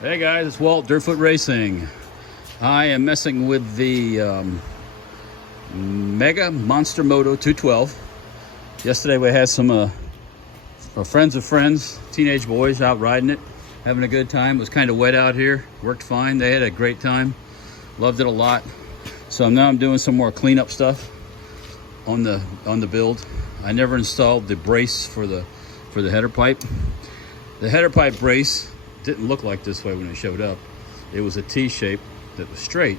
Hey guys, it's Walt, Dirtfoot Racing. I am messing with the Mega Monster Moto 212. Yesterday we had some friends of friends, teenage boys out riding it, having a good time. It was kind of wet out here, worked fine. They had a great time, loved it a lot. So now I'm doing some more cleanup stuff on the build. I never installed the brace for the header pipe. The header pipe brace didn't look like this way when it showed up. It was a T-shape that was straight.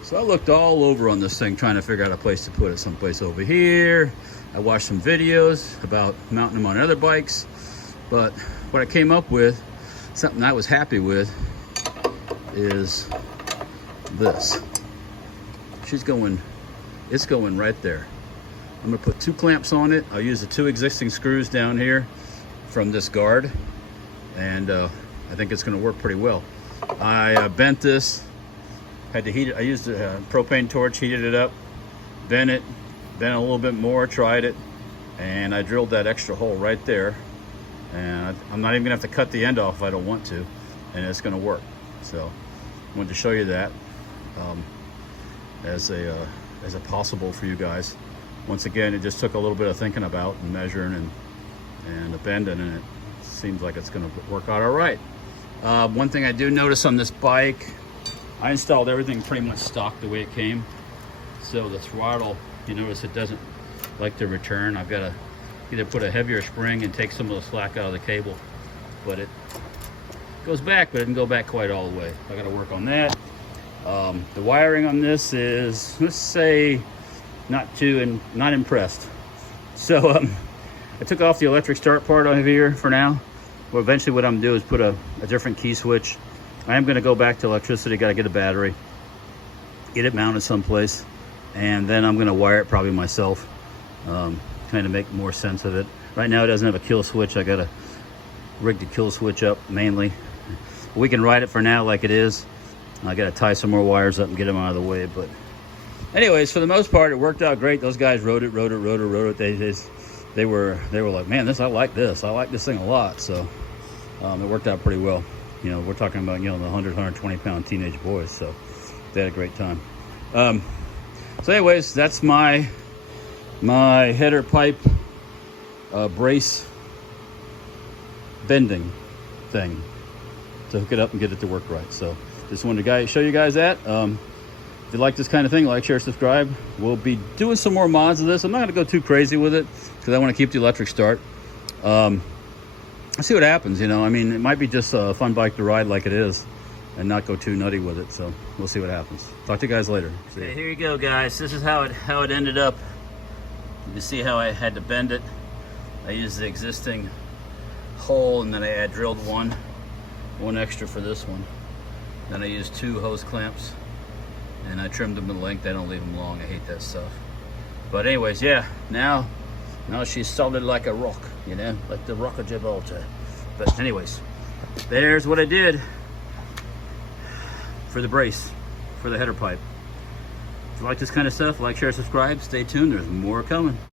So I looked all over on this thing trying to figure out a place to put it, someplace over here. I watched some videos about mounting them on other bikes, but what I came up with, something I was happy with, is this. It's going right there. I'm gonna put 2 clamps on it. I'll use the 2 existing screws down here from this guard, and I think it's gonna work pretty well. I bent this, had to heat it. I used a propane torch, heated it up, bent it, bent a little bit more, tried it, and I drilled that extra hole right there. And I'm not even gonna have to cut the end off if I don't want to, and it's gonna work. So I wanted to show you that as a possible for you guys. Once again, it just took a little bit of thinking about and measuring and bending, and it seems like it's gonna work out all right. One thing I do notice on this bike, I installed everything pretty much stock the way it came. So the throttle, you notice it doesn't like to return. I've got to either put a heavier spring and take some of the slack out of the cable, but it goes back, but it didn't go back quite all the way. I got to work on that. The wiring on this is, let's say, not impressed. So I took off the electric start part on here for now. Well, eventually what I'm gonna do is put a different key switch. I am gonna go back to electricity, gotta get a battery, get it mounted someplace, and then I'm gonna wire it probably myself, kind of make more sense of it. Right now it doesn't have a kill switch. I gotta rig the kill switch up mainly. We can ride it for now like it is. I gotta tie some more wires up and get them out of the way, but anyways, for the most part, it worked out great. Those guys rode it. They were like, man, I like this thing a lot. So it worked out pretty well. You know, we're talking about, you know, the 120 pound teenage boys. So they had a great time. So anyways, that's my header pipe brace bending thing to hook it up and get it to work right. So just wanted to show you guys that. If you like this kind of thing, like, share, subscribe. We'll be doing some more mods of this. I'm not going to go too crazy with it because I want to keep the electric start. Let's see what happens, you know. I mean, it might be just a fun bike to ride like it is and not go too nutty with it. So we'll see what happens. Talk to you guys later. Okay, here you go, guys. This is how it ended up. You see how I had to bend it. I used the existing hole, and then I drilled one extra for this one. Then I used 2 hose clamps. And I trimmed them in length. I don't leave them long. I hate that stuff. But anyways, yeah, now she's solid like a rock, you know, like the Rock of Gibraltar. But anyways, there's what I did for the brace, for the header pipe. If you like this kind of stuff, like, share, subscribe. Stay tuned. There's more coming.